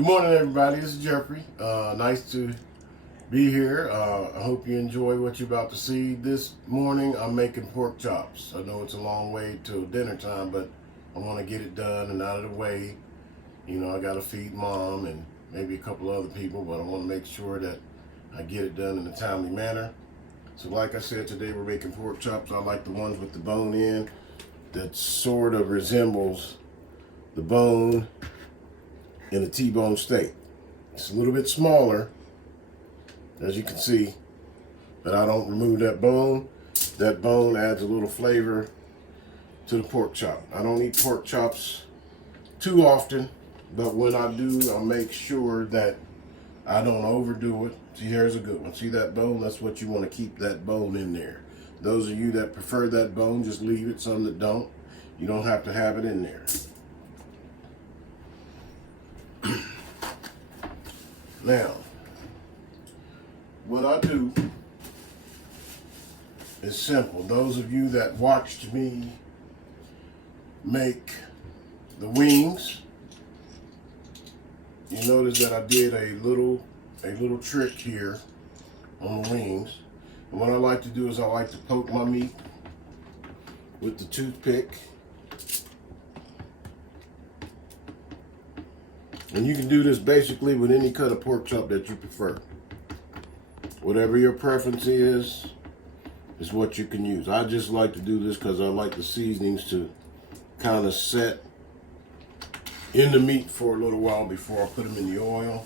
Good morning, everybody. This is Jeffrey. Nice to be here. I hope you enjoy what you're about to see. This morning, I'm making pork chops. I know it's a long way till dinner time, but I want to get it done and out of the way. You know, I got to feed mom and maybe a couple other people, but I want to make sure that I get it done in a timely manner. So like I said, today we're making pork chops. I like the ones with the bone in that sort of resembles the bone in a T-bone steak. It's a little bit smaller, as you can see, but I don't remove that bone. That bone adds a little flavor to the pork chop. I don't eat pork chops too often, but when I do, I'll make sure that I don't overdo it. See, here's a good one. See that bone? That's what you want to keep, that bone in there. Those of you that prefer that bone, just leave it. Some that don't, you don't have to have it in there. Now, what I do is simple. Those of you that watched me make the wings, you notice that I did a little trick here on the wings. And what I like to do is I like to poke my meat with the toothpick. And you can do this basically with any cut of pork chop that you prefer. Whatever your preference is what you can use. I just like to do this because I like the seasonings to kind of set in the meat for a little while before I put them in the oil.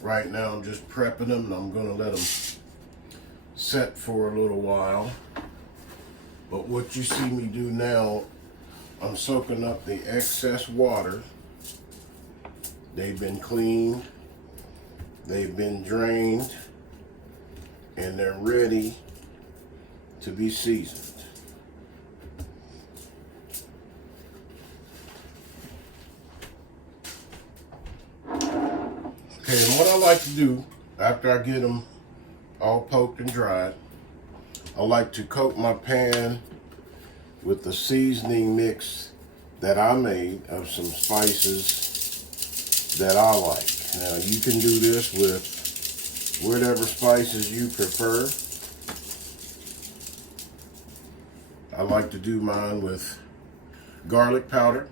Right now I'm just prepping them and I'm going to let them set for a little while. But what you see me do now, I'm soaking up the excess water. They've been cleaned, they've been drained, and they're ready to be seasoned. Okay, and what I like to do after I get them all poked and dried, I like to coat my pan with the seasoning mix that I made of some spices that I like. Now you can do this with whatever spices you prefer. I like to do mine with garlic powder,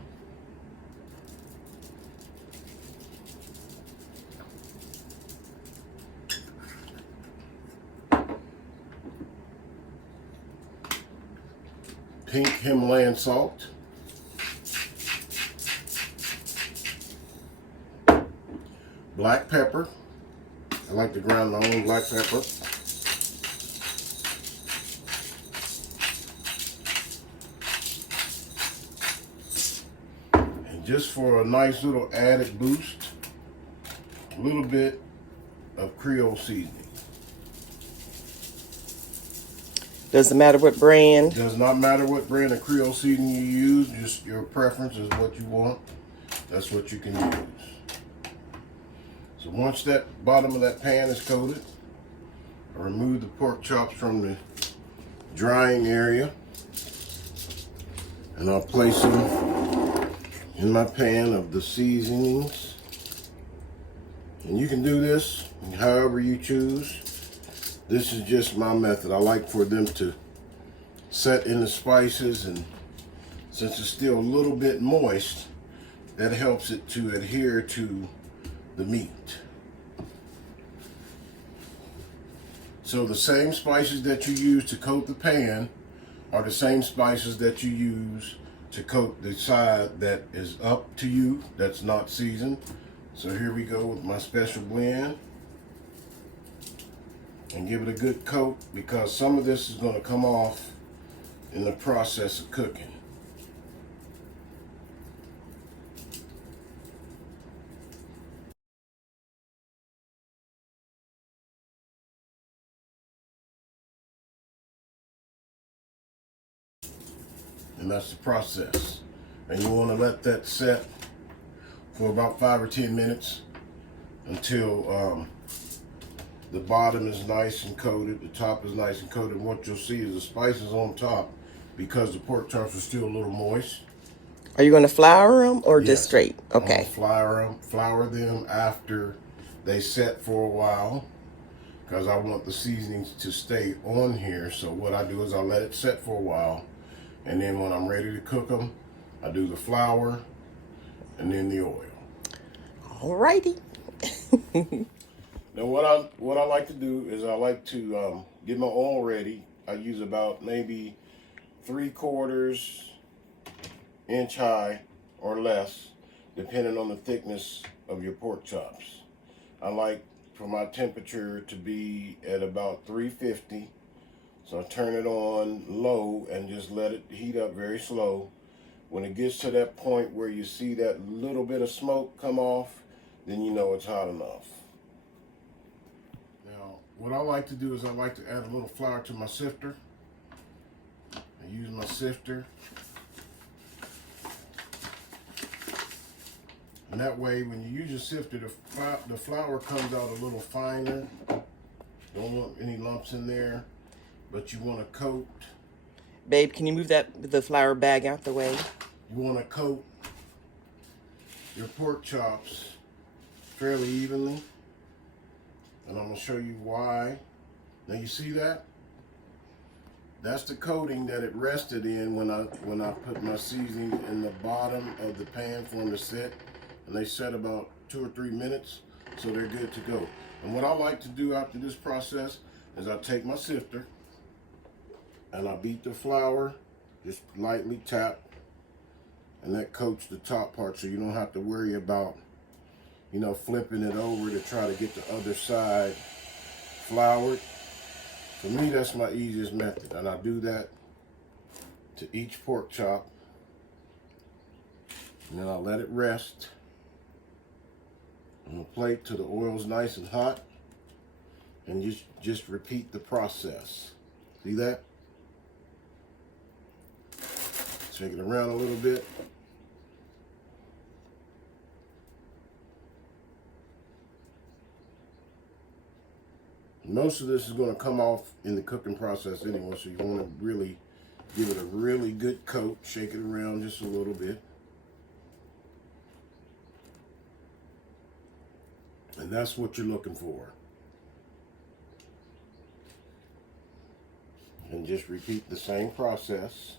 pink Himalayan salt, black pepper. I like to grind my own black pepper. And just for a nice little added boost, a little bit of Creole seasoning. Doesn't matter what brand? Does not matter what brand of Creole seasoning you use, just your preference is what you want. That's what you can use. So once that bottom of that pan is coated, I remove the pork chops from the drying area and I'll place them in my pan of the seasonings. And you can do this however you choose. This is just my method. I like for them to set in the spices, and since it's still a little bit moist, that helps it to adhere to the meat. So the same spices that you use to coat the pan are the same spices that you use to coat the side that is up to you, that's not seasoned. So here we go with my special blend. And give it a good coat, because some of this is going to come off in the process of cooking. And that's the process. And you want to let that set for about 5 or 10 minutes until the bottom is nice and coated, the top is nice and coated. And what you'll see is the spices on top, because the pork chops are still a little moist, Are you going to flour them or just Yes. straight? I'm gonna Okay. flour them after they set for a while, because I want the seasonings to stay on here. So what I do is I let it set for a while, and then when I'm ready to cook them, I do the flour and then the oil. Alrighty. Now what I like to do is I like to get my oil ready. I use about maybe 3/4 inch high or less, depending on the thickness of your pork chops. I like for my temperature to be at about 350. So I turn it on low and just let it heat up very slow. When it gets to that point where you see that little bit of smoke come off, then you know it's hot enough. Now, what I like to do is I like to add a little flour to my sifter. I use my sifter. And that way, when you use your sifter, the flour comes out a little finer. Don't want any lumps in there, but you want to coat. Babe, can you move the flour bag out the way? You want to coat your pork chops fairly evenly, and I'm going to show you why. Now you see that? That's the coating that it rested in when I put my seasoning in the bottom of the pan for them to sit, and they set about 2 or 3 minutes, so they're good to go. And what I like to do after this process is I take my sifter and I beat the flour, just lightly tap, and that coats the top part, so you don't have to worry about, you know, flipping it over to try to get the other side floured. For me, that's my easiest method, and I do that to each pork chop, and then I'll let it rest on the plate till the oil's nice and hot, and just repeat the process. See that? Shake it around a little bit. Most of this is going to come off in the cooking process anyway, so you want to really give it a really good coat. Shake it around just a little bit. And that's what you're looking for. And just repeat the same process.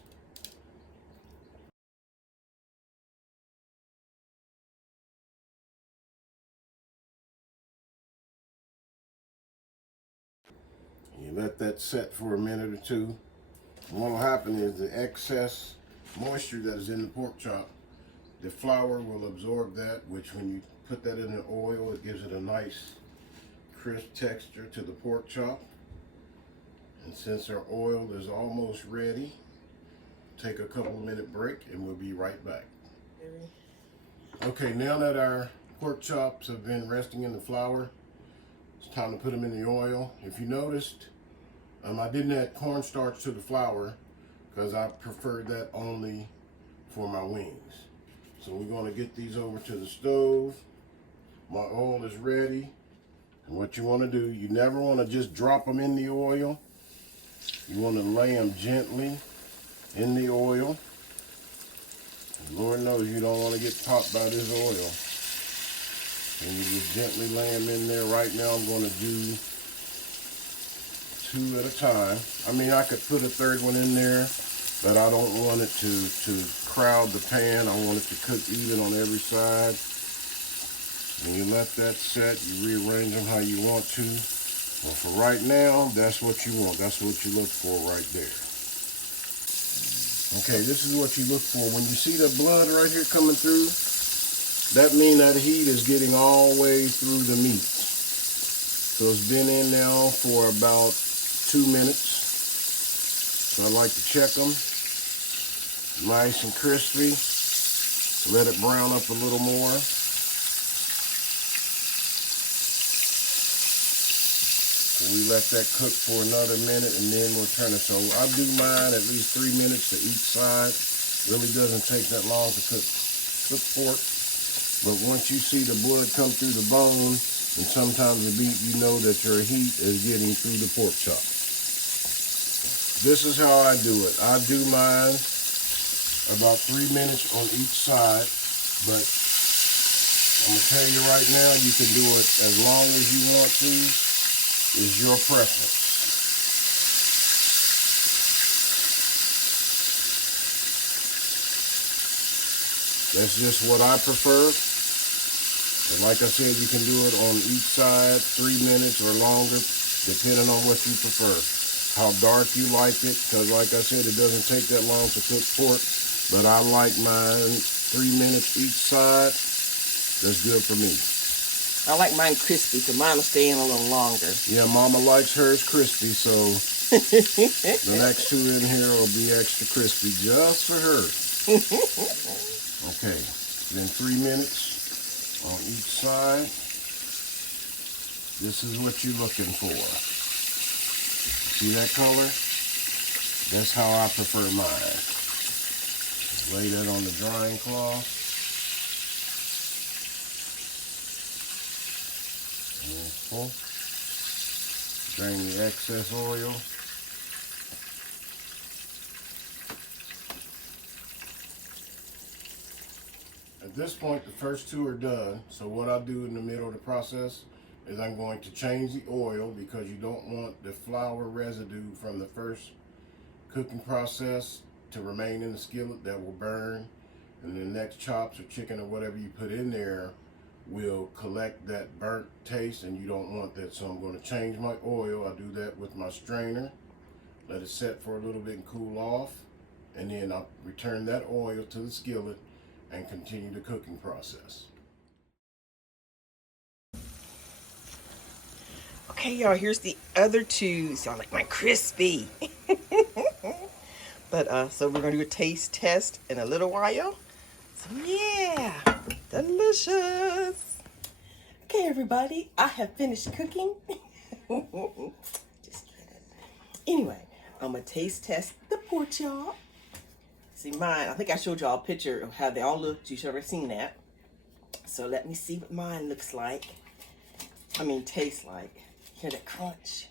You let that set for a minute or two. And what will happen is the excess moisture that is in the pork chop, the flour will absorb that, which when you put that in the oil, it gives it a nice crisp texture to the pork chop. And since our oil is almost ready, take a couple of minute break and we'll be right back. Okay, now that our pork chops have been resting in the flour, it's time to put them in the oil. If you noticed, I didn't add cornstarch to the flour because I preferred that only for my wings. So we're going to get these over to the stove. My oil is ready. And what you want to do, you never want to just drop them in the oil. You want to lay them gently in the oil. And Lord knows you don't want to get popped by this oil. And you just gently lay them in there. Right now I'm going to do 2 at a time. I mean, I could put a third one in there, but I don't want it to crowd the pan. I want it to cook even on every side. And you let that set. You rearrange them how you want to. Well, for right now, that's what you want. That's what you look for right there. Okay, this is what you look for. When you see the blood right here coming through, that means that heat is getting all the way through the meat. So it's been in now for about 2 minutes. So I like to check them. Nice and crispy. Let it brown up a little more. We let that cook for another minute and then we'll turn it. So I do mine at least 3 minutes to each side. Really doesn't take that long to cook pork. But once you see the blood come through the bone and sometimes the beat, you know that your heat is getting through the pork chop. This is how I do it. I do mine about 3 minutes on each side, but I'm gonna tell you right now, you can do it as long as you want to. Is your preference. That's just what I prefer. And like I said, you can do it on each side, 3 minutes or longer, depending on what you prefer. How dark you like it, because like I said, it doesn't take that long to cook pork, but I like mine 3 minutes each side. That's good for me. I like mine crispy, so mine will stay in a little longer. Yeah, Mama likes hers crispy, so the next two in here will be extra crispy just for her. Okay, then 3 minutes on each side. This is what you're looking for. See that color? That's how I prefer mine. Lay that on the drying cloth. Drain the excess oil. At this point, the first two are done. So what I do in the middle of the process is I'm going to change the oil, because you don't want the flour residue from the first cooking process to remain in the skillet. That will burn, and the next chops or chicken or whatever you put in there will collect that burnt taste, and you don't want that. So I'm going to change my oil. I do that with my strainer, let it set for a little bit and cool off, and then I'll return that oil to the skillet and continue the cooking process. Okay, y'all, here's the other two. Sound like mine crispy. But so we're gonna do a taste test in a little while. So yeah, delicious. Okay, everybody, I have finished cooking. Just kidding. Anyway, I'm gonna taste test the pork chop. See mine, I think I showed y'all a picture of how they all looked. You've ever seen that. So let me see what mine looks like. I mean, tastes like. Hear that crunch.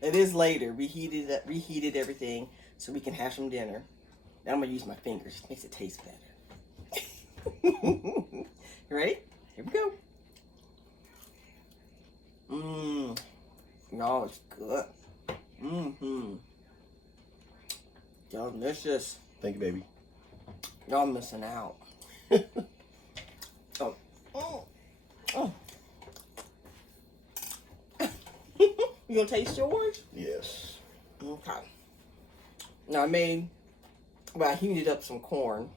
It is later. Reheated everything so we can have some dinner. Now I'm gonna use my fingers. Makes it taste better. You ready? Here we go. Y'all, it's good. Delicious. Thank you, baby. Y'all missing out. Oh. You gonna taste yours? Yes. Okay. Now I heated up some corn,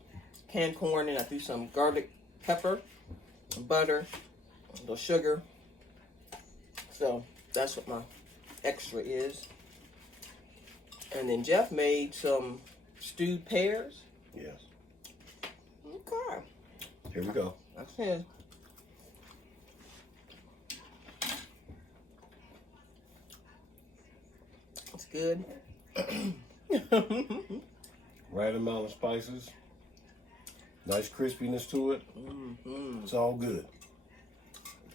canned corn, and I threw some garlic pepper, butter, a little sugar. So that's what my extra is. And then Jeff made some stewed pears. Yes. Okay. Here we go. That's his. It's good. Right amount of spices. Nice crispiness to it. It's all good.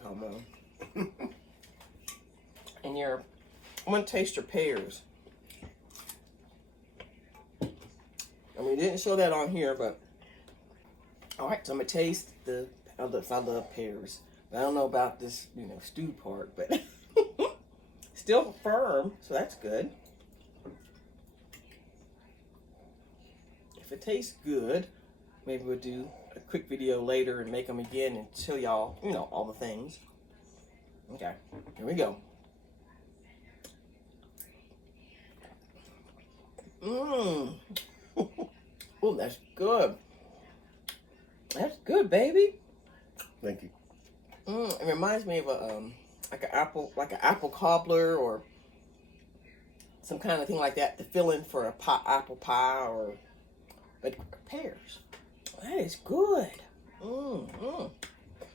Come on. And I'm gonna taste your pears. I mean, didn't show that on here, but all right. So I'm gonna taste I love pears. I don't know about this, stew part, but still firm, so that's good. If it tastes good, maybe we'll do a quick video later and make them again and show y'all, all the things. Okay, here we go. Oh, that's good. That's good, baby. Thank you. It reminds me of like an apple cobbler or some kind of thing like that to fill in for apple pie but pears. That is good.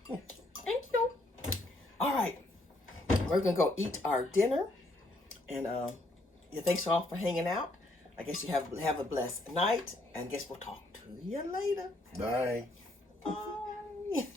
Thank you. All right, we're gonna go eat our dinner, and thanks all for hanging out. I guess you have a blessed night, and guess we'll talk to you later. Bye. Bye.